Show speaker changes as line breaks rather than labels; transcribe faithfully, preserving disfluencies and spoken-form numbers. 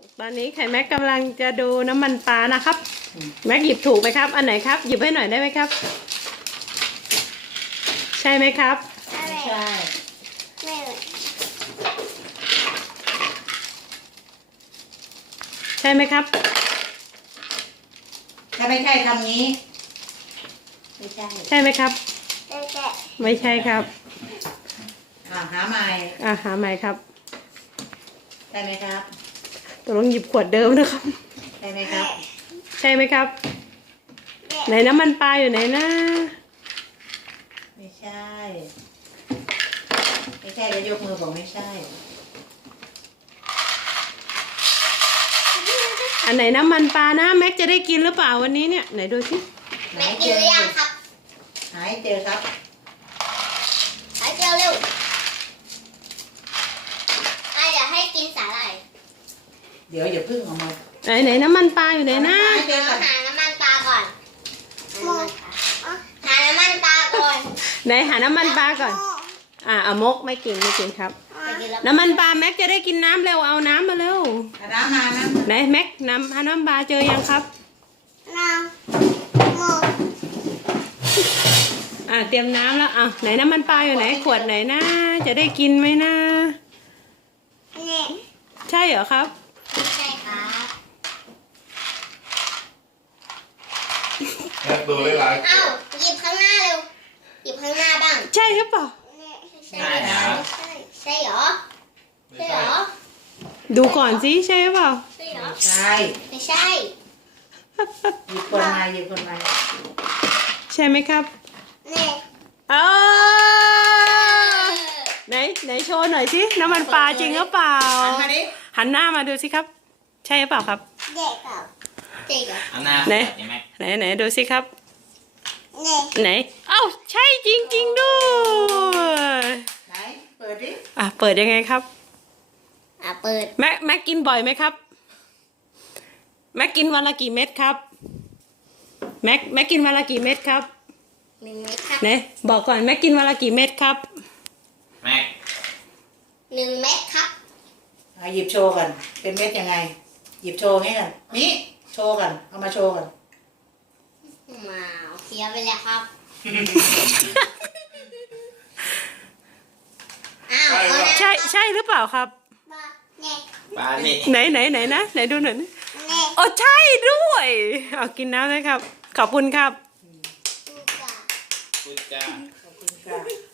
ตอนนี้ไข่แม็กกำลังจะดูน้ำมันปลานะครับแม็กหยิบถูกไหมครับอันไหนครับหยิบให้หน่อยได้ไหมครับใช่ไหมครับ
ไม่ใช่ไม่
ใช่ไหมครับ
ถ้าไม่ใช่คำนี้ไม่ใช่
ใช่ไหมครับ
ไม่ใช่
ไม่ใช่ครับ
อ่าหาใหม่
อ่าหาใหม่ครับ
ใช่ไหมครับ
ตกลงหยิบขวดเดิมนะครับ
ใช่ไหมครับ
ใช่ไหมครับไหนน้ำมันปลาอยู่ไหนนะ
ไม่ใช่ไม่ใช่แล้วยกมือบอกไม่ใช่
อันไหนน้ำมันปลานะแม็กจะได้กินหรือเปล่าวันนี้เนี่ยไหนดูสิ
แม่กินหรือยังครับ
หายเจอครับ
หายเจอเร็วอ่ะอยากให้กินสาหร่าย
เดี๋ยวอย่าพึ่งออกมา
ไหนไหนน้ำมันปลาอยู่ไหนนะ
หาน้ำมันปลาก่อนหาน้ำมันปลาก่อน
ไหนหาน้ำมันปลาก่อนอ่าเอามกไม่กินไม่กินครับน้ำมันปลาแม็กจะได้กินน้ำเร็วเอาน้ำมาเร็ว
น้ำมาน้ำ
ไหนแม็กน้ำหาน้ำปลาเจอยังครับ
น้ำ
อ่าเตรียมน้ำแล้วอ่ะไหนน้ำมันปลาอยู่ไหนขวดไหนนะจะได้กินไหมนะ
นี่
ใช่เหรอครับ
ใช่ครับ
ดูได้หลาย
เอ้าหยิบข้างหน้าเร็วหยิบข้างหน้าบ้าง
ใช่หรือเปล่า
ใช่ครับใช่เหรอใช่เหรอ
ดูก่อนสิใช่หรือเปล่า
ใช่เหรอ
ใช่
ไม่ใช่
หยิบคนมาหยิบคนมา
ใช่ไหมครับ
นี่
เออไหนไหนโชว์หน่อยสิน้ำมันปลาจริงหรือเปล่าหันหน้ามาดูสิครับใช่หรือเปล่าครับ
เด็กเหรอเด็กเหรอ
ไหนไหนไหนดูสิครับไหนเอ้าใช่จริงจริงด้วย
ไหนเปิดดิ
อ่ะเปิดยังไงครับ
อ่ะเปิด
แม็กแม็กกินบ่อยไหมครับแม็กกินวันละกี่เม็ดครับแม็กแม็กกินวันละกี่เม็ดครับ
หนึ่งเม็ดครับ
ไหนบอกก่อนแม็กกินวันละกี่เม็ดครับ
แม็ก
หนึ่งเม็ดครับ
เอาหยิบโชว์กันเป็นเม็ดยังไงหยิบโชว์ให้กันนี่โชว์กันเอามาโชว์กัน
มาเสียไปแล้วครับอ้าว
ใช่ใช่หรือเปล่าครับ
ปลานี่
ไหนไหนไหนนะไหนดูหน่อยนะโอ้ใช่ด้วยเอากินน้ำเลยครับขอบคุณครับ
พูดจ้า
ขอบคุณค่ะ